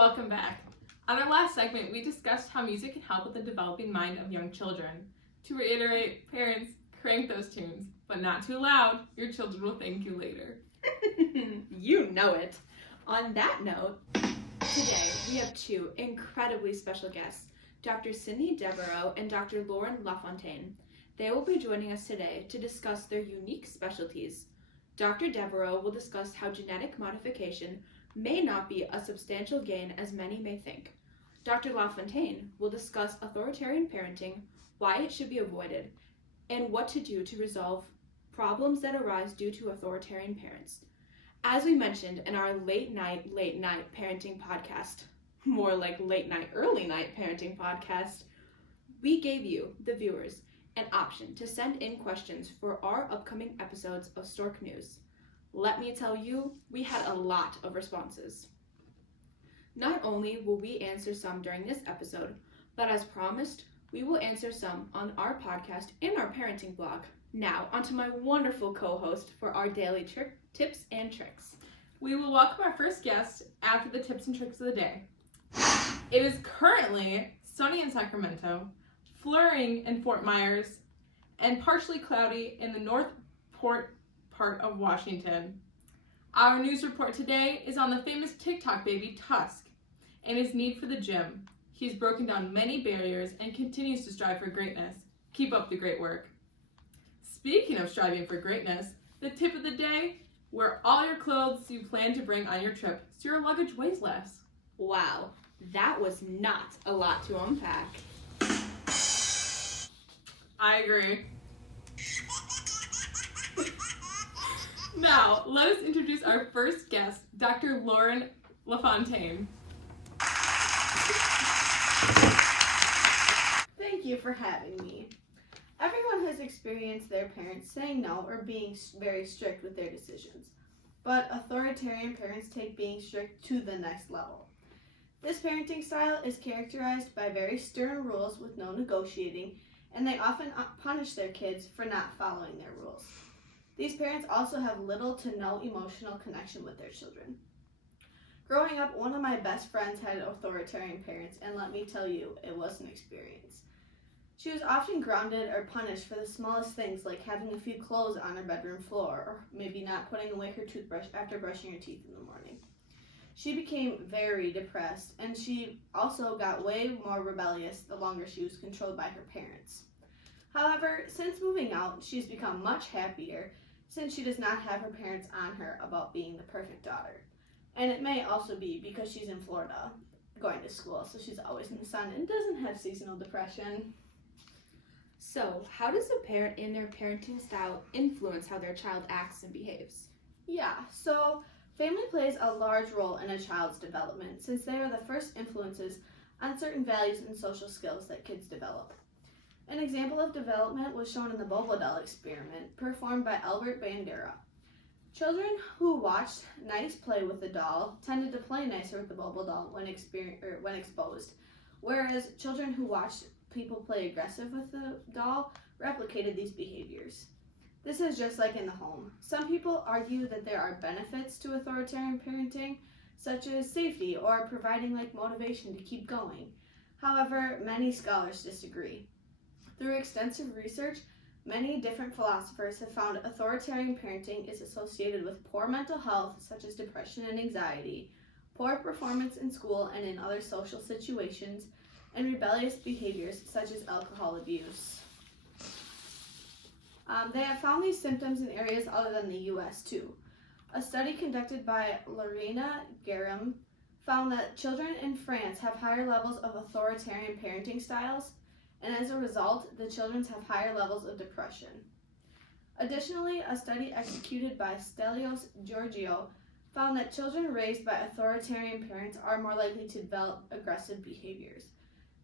Welcome back. On our last segment, we discussed how music can help with the developing mind of young children. To reiterate, parents, crank those tunes, but not too loud. Your children will thank you later. You know it. On that note, today we have two incredibly special guests, Dr. Sydney Devereaux and Dr. Lauren LaFontaine. They will be joining us today to discuss their unique specialties. Dr. Devereaux will discuss how genetic modification may not be a substantial gain as many may think. Dr. LaFontaine will discuss authoritarian parenting, why it should be avoided, and what to do to resolve problems that arise due to authoritarian parents. As we mentioned in our late night parenting podcast, more like late night, early night parenting podcast, we gave you, the viewers, an option to send in questions for our upcoming episodes of Stork News. Let me tell you, we had a lot of responses. Not only will we answer some during this episode, but as promised, we will answer some on our podcast and our parenting blog. Now, onto my wonderful co-host for our daily tips and tricks. We will welcome our first guest after the tips and tricks of the day. It is currently sunny in Sacramento, flurrying in Fort Myers, and partially cloudy in the Northport part of Washington. Our news report today is on the famous TikTok baby Tusk and his need for the gym. He's broken down many barriers and continues to strive for greatness. Keep up the great work. Speaking of striving for greatness, the tip of the day, wear all your clothes you plan to bring on your trip so your luggage weighs less. Wow, that was not a lot to unpack. I agree. Now, let us introduce our first guest, Dr. Lauren LaFontaine. Thank you for having me. Everyone has experienced their parents saying no or being very strict with their decisions, but authoritarian parents take being strict to the next level. This parenting style is characterized by very stern rules with no negotiating, and they often punish their kids for not following their rules. These parents also have little to no emotional connection with their children. Growing up, one of my best friends had authoritarian parents, and let me tell you, it was an experience. She was often grounded or punished for the smallest things, like having a few clothes on her bedroom floor, or maybe not putting away her toothbrush after brushing her teeth in the morning. She became very depressed, and she also got way more rebellious the longer she was controlled by her parents. However, since moving out, she's become much happier since she does not have her parents on her about being the perfect daughter. And it may also be because she's in Florida going to school, so she's always in the sun and doesn't have seasonal depression. So, how does a parent in their parenting style influence how their child acts and behaves? Yeah, so family plays a large role in a child's development since they are the first influences on certain values and social skills that kids develop. An example of development was shown in the Bobo doll experiment performed by Albert Bandera. Children who watched nice play with the doll tended to play nicer with the Bobo doll when exposed, whereas children who watched people play aggressive with the doll replicated these behaviors. This is just like in the home. Some people argue that there are benefits to authoritarian parenting, such as safety or providing motivation to keep going. However, many scholars disagree. Through extensive research, many different philosophers have found authoritarian parenting is associated with poor mental health, such as depression and anxiety, poor performance in school and in other social situations, and rebellious behaviors such as alcohol abuse. They have found these symptoms in areas other than the U.S. too. A study conducted by Lorena Garam found that children in France have higher levels of authoritarian parenting styles, and as a result, the children have higher levels of depression. Additionally, a study executed by Stelios Georgiou found that children raised by authoritarian parents are more likely to develop aggressive behaviors.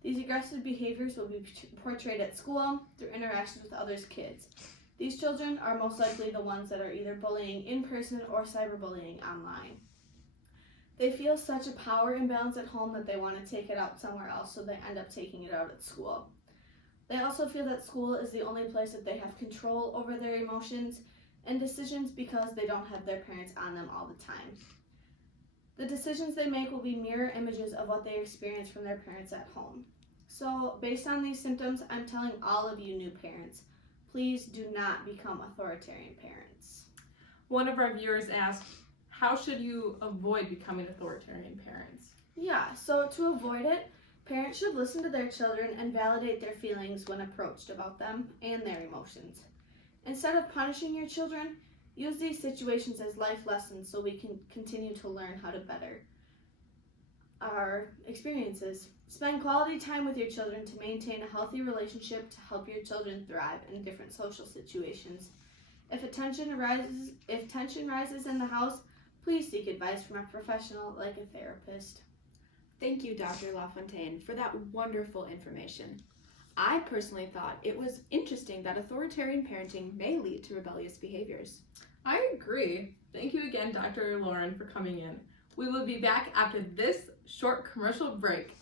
These aggressive behaviors will be portrayed at school through interactions with other kids. These children are most likely the ones that are either bullying in person or cyberbullying online. They feel such a power imbalance at home that they want to take it out somewhere else, so they end up taking it out at school. They also feel that school is the only place that they have control over their emotions and decisions because they don't have their parents on them all the time. The decisions they make will be mirror images of what they experience from their parents at home. So, based on these symptoms, I'm telling all of you new parents, please do not become authoritarian parents. One of our viewers asked, how should you avoid becoming authoritarian parents? Yeah, so to avoid it, parents should listen to their children and validate their feelings when approached about them and their emotions. Instead of punishing your children, use these situations as life lessons so we can continue to learn how to better our experiences. Spend quality time with your children to maintain a healthy relationship to help your children thrive in different social situations. If tension rises in the house, please seek advice from a professional like a therapist. Thank you, Dr. LaFontaine, for that wonderful information. I personally thought it was interesting that authoritarian parenting may lead to rebellious behaviors. I agree. Thank you again, Dr. Lauren, for coming in. We will be back after this short commercial break.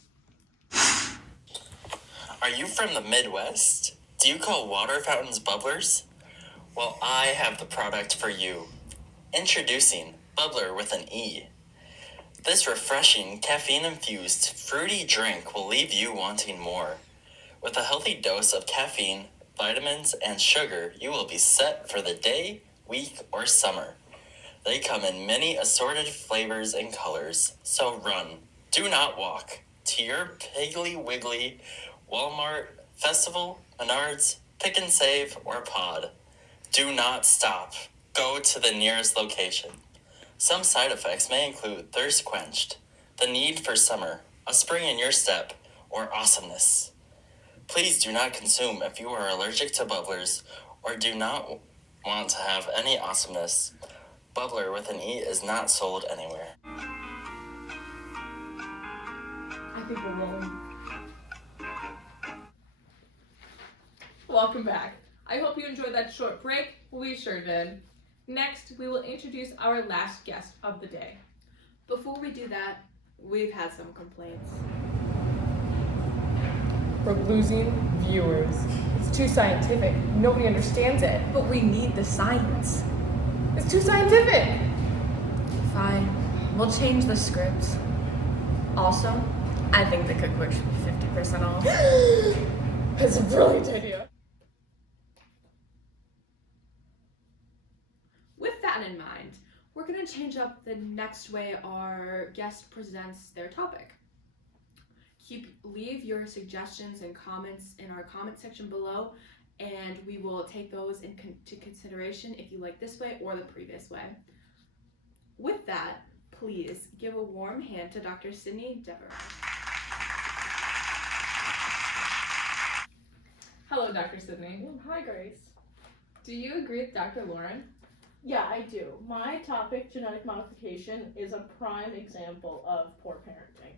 Are you from the Midwest? Do you call water fountains bubblers? Well, I have the product for you. Introducing Bubbler with an E. This refreshing, caffeine-infused, fruity drink will leave you wanting more. With a healthy dose of caffeine, vitamins, and sugar, you will be set for the day, week, or summer. They come in many assorted flavors and colors, so run, do not walk, to your Piggly Wiggly, Walmart, Festival, Menards, Pick and Save, or Pod. Do not stop. Go to the nearest location. Some side effects may include thirst quenched, the need for summer, a spring in your step, or awesomeness. Please do not consume if you are allergic to bubblers or do not want to have any awesomeness. Bubbler with an E is not sold anywhere. I think we're rolling. Welcome back. I hope you enjoyed that short break. We sure did. Next, we will introduce our last guest of the day. Before we do that, we've had some complaints. We're losing viewers. It's too scientific. Nobody understands it. But we need the science. It's too scientific. Fine. We'll change the scripts. Also, I think the cookbook should be 50% off. That's a brilliant idea. With that in mind, we're going to change up the next way our guest presents their topic. Leave your suggestions and comments in our comment section below, and we will take those into consideration if you like this way or the previous way. With that, please give a warm hand to Dr. Sydney Devereaux. Hello, Dr. Sydney. Hi, Grace. Do you agree with Dr. Lauren? Yeah, I do. My topic, genetic modification, is a prime example of poor parenting.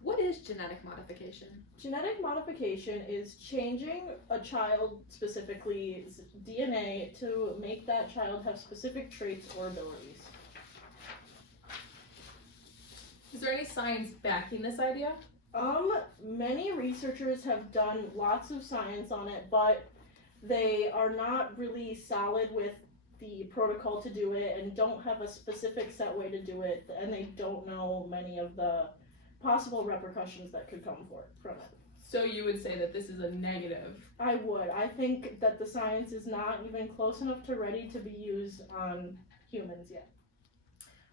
What is genetic modification? Genetic modification is changing a child specifically DNA to make that child have specific traits or abilities. Is there any science backing this idea? Many researchers have done lots of science on it, but they are not really solid with the protocol to do it and don't have a specific set way to do it, and they don't know many of the possible repercussions that could come from it. So you would say that this is a negative? I would. I think that the science is not even close enough to ready to be used on humans yet.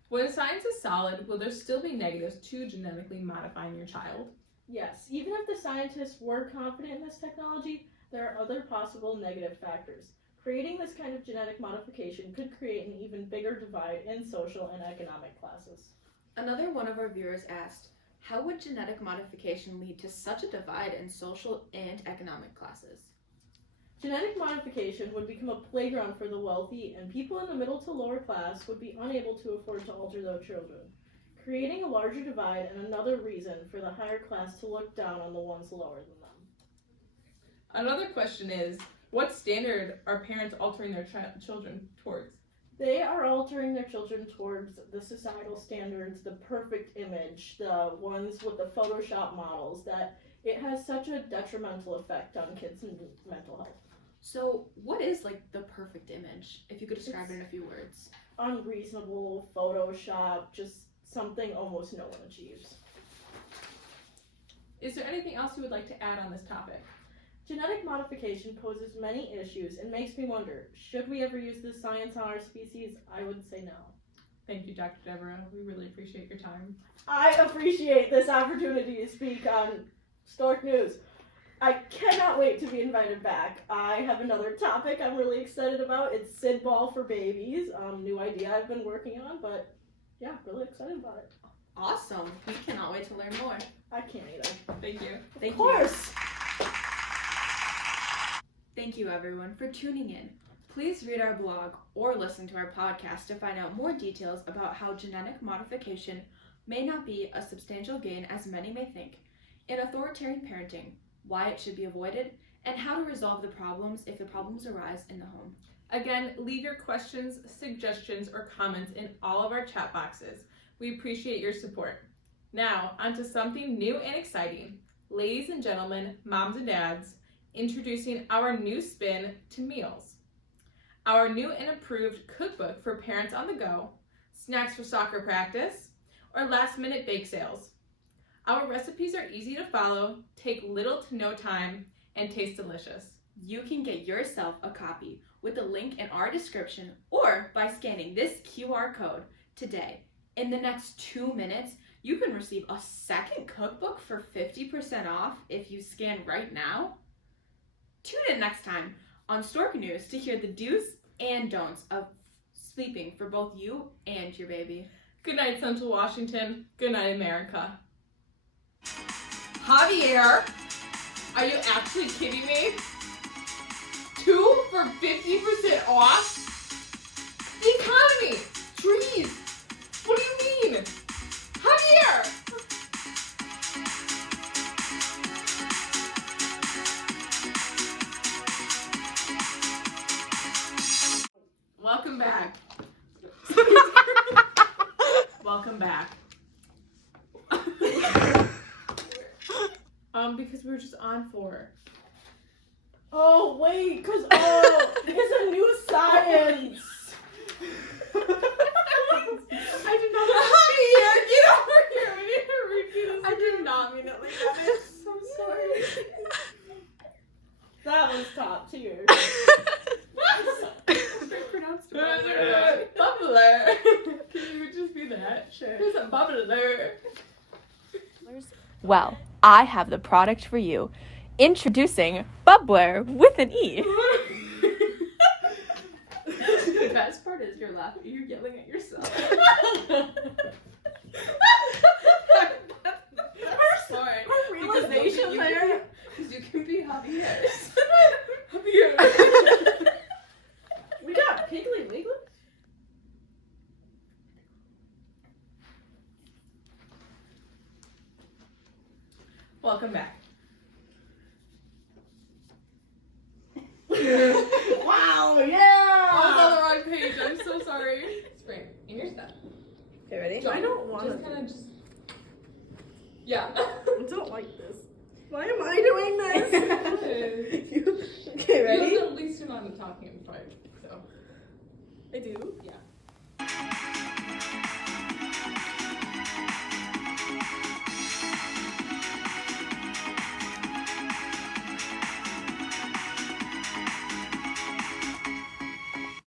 When science is solid, will there still be negatives to genetically modifying your child? Yes, even if the scientists were confident in this technology, there are other possible negative factors. Creating this kind of genetic modification could create an even bigger divide in social and economic classes. Another one of our viewers asked, how would genetic modification lead to such a divide in social and economic classes? Genetic modification would become a playground for the wealthy, and people in the middle to lower class would be unable to afford to alter their children, creating a larger divide and another reason for the higher class to look down on the ones lower than them. Another question is, what standard are parents altering their children towards? They are altering their children towards the societal standards, the perfect image, the ones with the Photoshop models, that it has such a detrimental effect on kids' mental health. So what is the perfect image, if you could describe it in a few words? Unreasonable, Photoshop, just something almost no one achieves. Is there anything else you would like to add on this topic? Genetic modification poses many issues and makes me wonder, should we ever use this science on our species? I would say no. Thank you, Dr. Devereaux. We really appreciate your time. I appreciate this opportunity to speak on Stork News. I cannot wait to be invited back. I have another topic I'm really excited about. It's Sid Ball for babies. New idea I've been working on, but yeah, really excited about it. Awesome. We cannot wait to learn more. I can't either. Thank you. Thank Of course. Thank you, everyone, for tuning in. Please read our blog or listen to our podcast to find out more details about how genetic modification may not be a substantial gain as many may think, in authoritarian parenting, why it should be avoided, and how to resolve the problems if the problems arise in the home. Again, leave your questions, suggestions, or comments in all of our chat boxes. We appreciate your support. Now, onto something new and exciting. Ladies and gentlemen, moms and dads, introducing our new spin to meals. Our new and improved cookbook for parents on the go, snacks for soccer practice, or last-minute bake sales. Our recipes are easy to follow, take little to no time, and taste delicious. You can get yourself a copy with the link in our description or by scanning this QR code today. In the next 2 minutes, you can receive a second cookbook for 50% off if you scan right now. Tune in next time on Stork News to hear the do's and don'ts of sleeping for both you and your baby. Good night, Central Washington. Good night, America. Javier, are you actually kidding me? 2 for 50% off? The economy! Trees! What do you mean? Javier! Welcome back. Welcome back. Because we were just on 4. Oh, wait, because, it's a new science. I did not. Javier, get over here. We need to redo this. I did not mean it like that. I'm so sorry. That was top tier. Pronounced bubbler. Bubbler. Can you just be that? Sure. There's a bubbler. Well, I have the product for you. Introducing Bubbler with an E. The best part is you're laughing. You're yelling at yourself. Sorry. Realization there. Because you can be Javier. Javier. We got Piggly Wiggly. Welcome back. Wow, yeah! I was on the wrong page. I'm so sorry. It's great. And your stuff. Okay, ready? I don't want Just kind of just. Yeah. I don't like this. Why am I doing this? Okay, ready? You have the least amount of talking in fight, so. I do? Yeah.